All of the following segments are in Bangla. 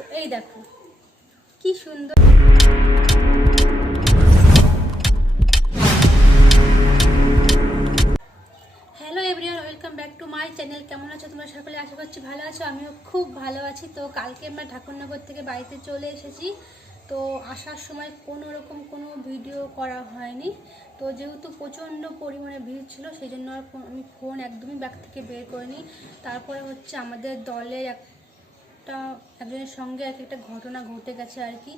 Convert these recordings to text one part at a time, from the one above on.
তো এই দেখো কি সুন্দর। Hello everyone, welcome back to my channel. কেমন আছো তোমরা সকলে? আশা করছি ভালো আছো, আমিও খুব ভালো আছি। তো কালকে আমরা ঠাকুরনগর থেকে বাড়িতে চলে এসেছি। তো আসার সময় কোনো রকম কোনো ভিডিও করা হয়নি। তো যেহেতু প্রচণ্ড পরিমাণে ভিড় ছিল, সেই জন্য আমি ফোন একদমই ব্যাগ থেকে বের করিনি। তারপরে হচ্ছে আমাদের দলের একজনের সঙ্গে একটা ঘটনা ঘটে গেছে আর কি।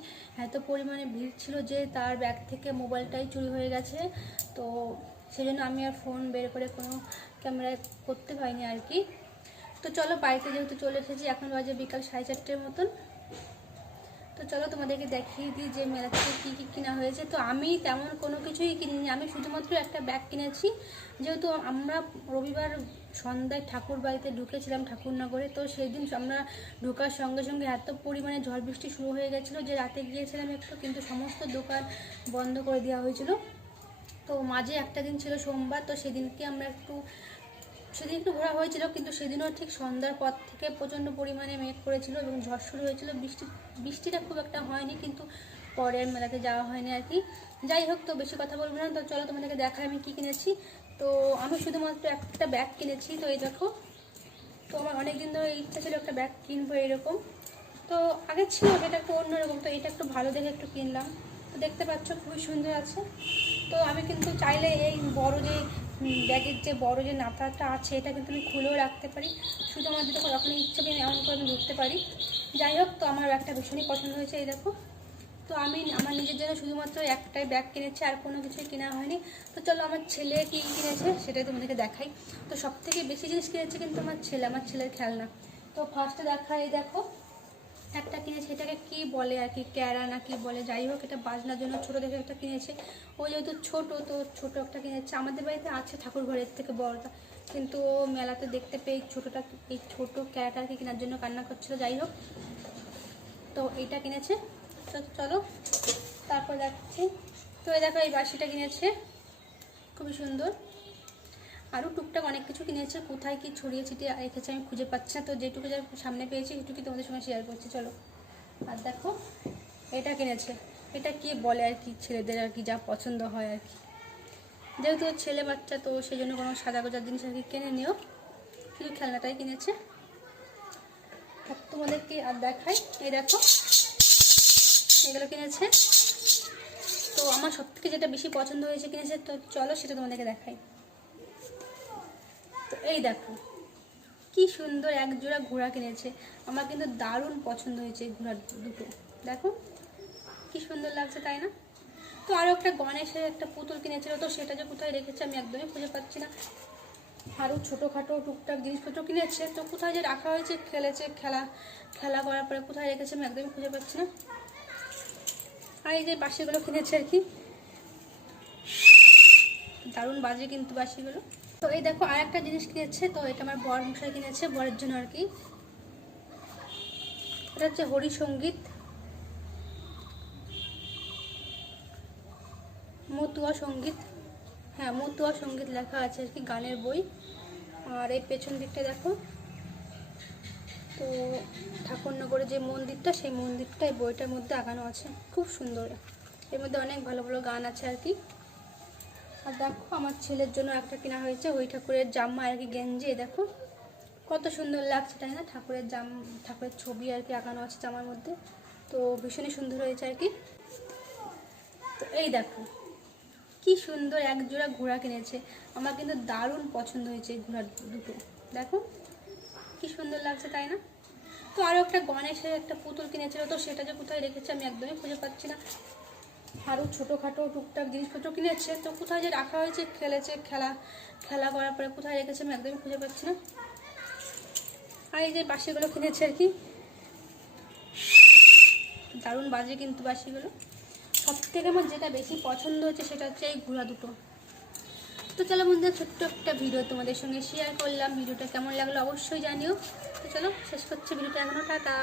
এত পরিমাণে ভিড় ছিল যে তার ব্যাগ থেকে মোবাইলটাই চুরি হয়ে গেছে। তো সেই জন্য আমি আর ফোন বের করে কোনো ক্যামেরায় করতে পারিনি আর কি। তো চলো বাড়িতে যেহেতু চলে এসেছি, এখন বাজে বিকাল 4:30 মতন। তো চলো তোমাদেরকে দেখিয়ে দিই যে মেলা থেকে কী কী কেনা হয়েছে। তো আমি তেমন কোনো কিছুই কিনিনি, আমি শুধুমাত্র একটা ব্যাগ কিনেছি। যেহেতু আমরা রবিবার সন্ধ্যায় ঠাকুর বাড়িতে ঢুকেছিলাম ঠাকুরনগরে, তো সেই দিন আমরা ঢোকার সঙ্গে সঙ্গে এত পরিমাণে ঝড় বৃষ্টি শুরু হয়ে গেছিলো যে রাতে গিয়েছিলাম একটু, কিন্তু সমস্ত দোকান বন্ধ করে দেওয়া হয়েছিল। তো মাঝে একটা দিন ছিল সোমবার, তো সেদিনকে আমরা সেদিন একটু ঘোরা হয়েছিল, কিন্তু সেদিনও ঠিক সন্ধ্যার পর থেকে প্রচণ্ড পরিমাণে মেঘ করেছিল এবং ঝড় শুরু হয়েছিল। বৃষ্টিটা খুব একটা হয়নি, কিন্তু পরের মেলাতে যাওয়া হয়নি আর কি। যাই হোক, তো বেশি কথা বলবো না, তো চলো তোমাদেরকে দেখাই আমি কী কিনেছি। তো আমি শুধুমাত্র একটা ব্যাগ কিনেছি। তো এই দেখো, তো আমার অনেক দিন ধরে ইচ্ছা ছিল একটা ব্যাগ কিনবো এরকম। তো আগে ছিল এটা একটু অন্যরকম, তো এটা একটু ভালো দেখে একটু কিনলাম। তো দেখতে পাচ্ছ খুবই সুন্দর আছে। তো আমি কিন্তু চাইলে এই বড় যে ব্যাগের যে বড় যে নাতাটা আছে, এটা কিন্তু আমি খুলেও রাখতে পারি। শুধু আমার যেটা যখনই ইচ্ছে আমি এমন করে আমি ধরতে পারি। যাই হোক, তো আমার ব্যাগটা ভীষণই পছন্দ হয়েছে। এই দেখো, তো আমি আমার নিজের জন্য শুধুমাত্র একটাই ব্যাগ কিনেছি, আর কোনো কিছুই কেনা হয়নি। তো চলো আমার ছেলে কী কিনেছে সেটাই তোমাদেরকে দেখাই। তো সব থেকে বেশি জিনিস কিনেছে কিন্তু আমার ছেলের খেলনা। তো ফার্স্টে দেখা, এই দেখো একটা কিনেছে, এটাকে কি বলে আর কি, ক্যারা না কি বলে, যাই হোক এটা বাজনার জন্য ছোটো দেখে একটা কিনেছে। ও যেহেতু ছোটো, তো ছোটো একটা কিনেছে। আমাদের বাড়িতে আছে ঠাকুর ঘরের থেকে বড়টা, কিন্তু ও মেলাতে দেখতে পেয়ে এই ছোটো ক্যারাটা আর কি কেনার জন্য কান্না করছিল। যাই হোক, তো এইটা কিনেছে। তো চলো তারপর যাচ্ছি। তো এই দেখো এই বাঁশিটা কিনেছে, খুবই সুন্দর। আরও টুকটাক অনেক কিছু কিনেছে, কোথায় কি ছড়িয়ে ছিটিয়ে রেখেছে আমি খুঁজে পাচ্ছি না। তো যেটুকু যা সামনে পেয়েছি সেটুকু তোমাদের সঙ্গে শেয়ার করছি, চলো। আর দেখো এটা কিনেছে, এটা কি বলে আর কি, ছেলেদের আর কি যা পছন্দ হয় আর কি। যেহেতু ছেলে বাচ্চা, তো সেই জন্য কোনো সাজা গোজার জিনিস আর কি কিনে নিও, শুধু খেলনাটাই কিনেছে। আর তোমাদেরকে আর দেখাই, এই দেখো এগুলো কিনেছে। তো আমার সবথেকে যেটা বেশি পছন্দ হয়েছে কিনেছে, তো চলো সেটা তোমাদেরকে দেখাই। তো এই দেখো কি সুন্দর এক জোড়া ঘোড়া কিনেছে, আমার কিন্তু দারুণ পছন্দ হয়েছে এই ঘোড়া দুটো। দেখো কি সুন্দর লাগছে, তাই না? তো আরও একটা গণেশের একটা পুতুল কিনেছিল, তো সেটা যে কোথায় রেখেছে আমি একদমই খুঁজে পাচ্ছি না। আরও ছোটোখাটো টুকটাক জিনিসপত্র কিনেছে, তো কোথায় যে রাখা হয়েছে, খেলা করার পরে কোথায় রেখেছে আমি একদমই খুঁজে পাচ্ছি না। আর এই যে বাঁশিগুলো কিনেছে আর কি, দারুণ বাজে কিন্তু বাঁশিগুলো। তো এই দেখো আর একটা জিনিস কিনেছে, তো এটা আমার বর মশাই কিনেছে বরের জন্য আর কি। এটা হচ্ছে হরিসঙ্গীত, মতুয়া সঙ্গীত, হ্যাঁ মতুয়া সঙ্গীত লেখা আছে আর কি, গানের বই। আর এই পেছন দিকটা দেখো, তো ঠাকুরনগরে যে মন্দিরটা, সেই মন্দিরটা এই বইটার মধ্যে আঁকানো আছে, খুব সুন্দর। এর মধ্যে অনেক ভালো ভালো গান আছে আর কি। আর দেখো আমার ছেলের জন্য একটা কেনা হয়েছে ওই ঠাকুরের জামা আর কি, গেঞ্জি। দেখো কত সুন্দর লাগছে, তাই না? ঠাকুরের ছবি আর কি আঁকানো আছে জামার মধ্যে, তো ভীষণই সুন্দর হয়েছে আর কি। তো এই দেখো কি সুন্দর এক জোড়া ঘোড়া কিনেছে, আমার কিন্তু দারুণ পছন্দ হয়েছে এই ঘোড়া দুটো। দেখো কি সুন্দর লাগছে, তাই না? তো আরও একটা গণেশের একটা পুতুল কিনেছিল, তো সেটা যে কোথায় রেখেছে আমি একদমই খুঁজে পাচ্ছি না। আরও ছোটোখাটো টুকটাক জিনিসপত্র কিনেছে, তো কোথায় যে রাখা হয়েছে, খেলা করার পরে কোথায় রেখেছে আমি একদমই খুঁজে পাচ্ছি না। আর এই যে বাঁশিগুলো কিনেছে আর কি, দারুণ বাজে কিন্তু বাঁশিগুলো। সব থেকে আমার যেটা বেশি পছন্দ হচ্ছে সেটা হচ্ছে এই ঘোড়া দুটো। তো চলো বন্ধুরা, ছোট্ট একটা ভিডিও তোমাদের সঙ্গে শেয়ার করলাম, ভিডিওটা কেমন লাগলো অবশ্যই জানিও। তো চলো শেষ করছি ভিডিওটা এখনো, টাটা।